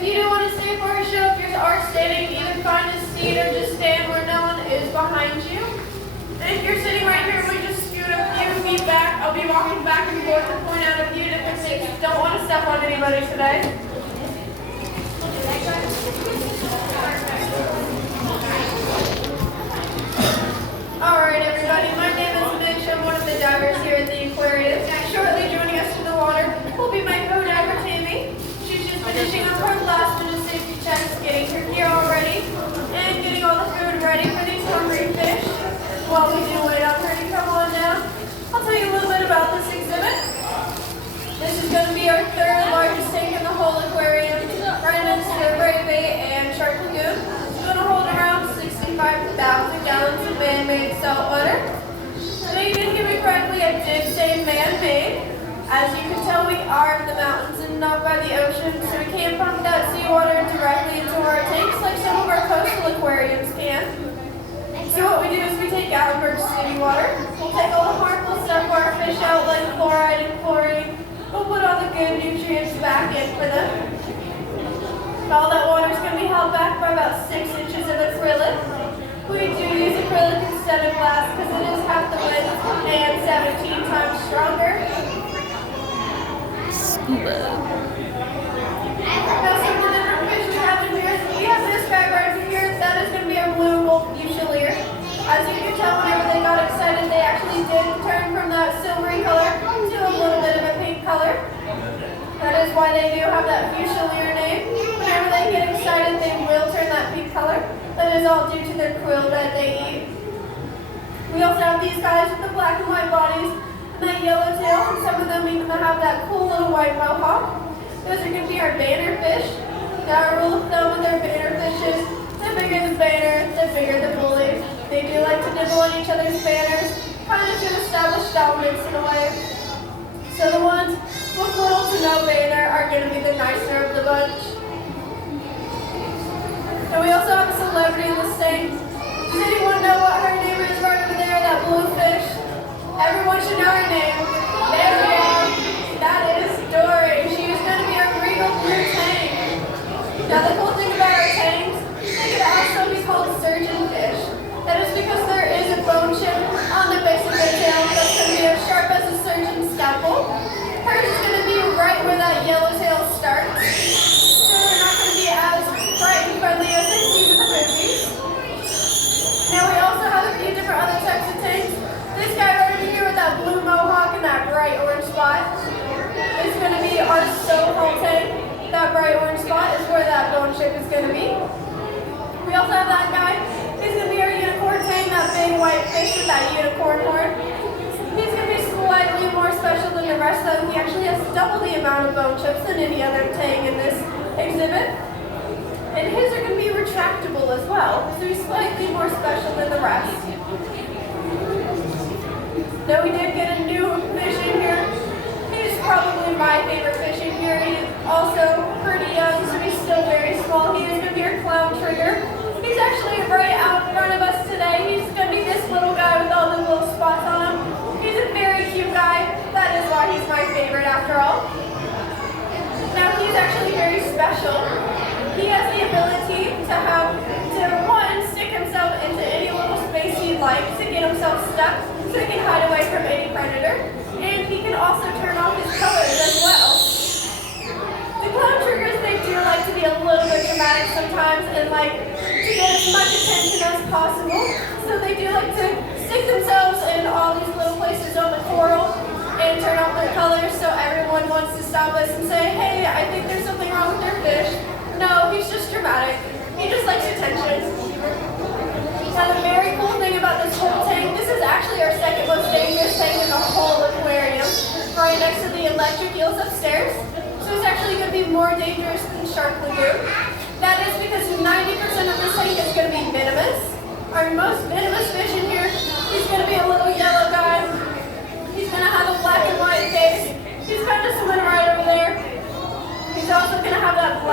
If you do want to stay for a show, if you are standing, either find a seat or just stand where no one is behind you. And if you're sitting right here, we just scoot a few feet back. I'll be walking back and forth to point out a few different things. Don't want to step on anybody today. Alright everybody, my name is Mitch. I'm one of the divers here at the aquarium. Shortly joining us in the water will be my co-diver Tammy. She's just finishing up her last minute safety checks, getting her gear all ready, and getting all the food ready for these hungry fish. While we do wait on her to come on down, I'll tell you a little bit about this exhibit. This is going to be our third largest tank in the whole aquarium, right next to the Gray Bay and Shark Lagoon. It's going to hold around 65,000 gallons of man-made salt water. Now you did hear me correctly, I did say man-made. As you can tell, we are in the mountains and not by the ocean, so we can't pump that seawater directly into our tanks like some of our coastal aquariums can. So what we do is we take out emergency water. We'll take all the harmful stuff for our fish out, like fluoride and chlorine. We'll put all the good nutrients back in for them. All that water is going to be held back by about 6 inches of acrylic. We do use acrylic instead of glass because it is half the width and 17 times stronger. Scuba. Now some of the different fish we have in here, we have this guy right here. That is going to be our blue wolf fusilier. As you can tell, whenever they got excited, they actually did turn from that silvery color to a little bit of a pink color. That is why they do have that fusilier name. Whenever they get excited, they will turn that pink color. That is all due to their krill that they eat. We also have these guys with the black and white bodies and that yellow tail, and some of them even have that cool little white mohawk. Those are going to be our banner fish. Now, our rule of thumb with our banner fishes, the bigger the banner, the bigger the bully. They do like to nibble on each other's banners, kind of to establish dominance in a way. So the ones with little to no banner are going to be the nicer of the bunch. And we also have a celebrity in the tank. Does anyone know what her name is right over there, that blue fish? Everyone should know her name. There we go. That is Dory. She is going to be our regal blue tank. Now the cool thing about our tanks, they could also be called surgeon fish. That is because there is a bone chip on the base of their tail that's going to be as sharp as a surgeon's scalpel. Hers is going to be right where that yellow tail starts. So they're not going to be as bright and friendly as they see in the movies. Now we also have a few different other types of tanks. This guy right over here with that blue mohawk and that bright orange spot is going to be our so-called tank. That bright orange spot is where that bone chip is going to be. We also have that guy. He's going to be our unicorn tank, that big white fish with that unicorn horn. He's going to be slightly more special than the rest of them. He actually has double the amount of bone chips than any other tank in this exhibit. And his are going to be retractable as well, so he's slightly more special than the rest. Now we did get a new fish in here. He's probably my favorite fish in here. He's also pretty young, so he's still very small. He is going to be our clown trigger. He's actually right out in front of us today. He's going to be this little guy with all the little spots on him. He's a very cute guy. That is why he's my favorite after all. Now he's actually very special. He has the ability to one, stick himself into any little space he'd like to get himself stuck so he can hide away from any predator. And he can also turn off his colors as well. The clown triggers, they do like to be a little bit dramatic sometimes and like to get as much attention as possible. So they do like to stick themselves in all these little places on the coral and turn off their colors so everyone wants to stop us and say, hey, I think there's something wrong with their fish. No, he's just dramatic. He just likes attention. Now the very cool thing about this whole tank, this is actually our second most dangerous tank in the whole aquarium, right next to the electric eels upstairs. So it's actually going to be more dangerous than Shark Lagoon. That is because 90%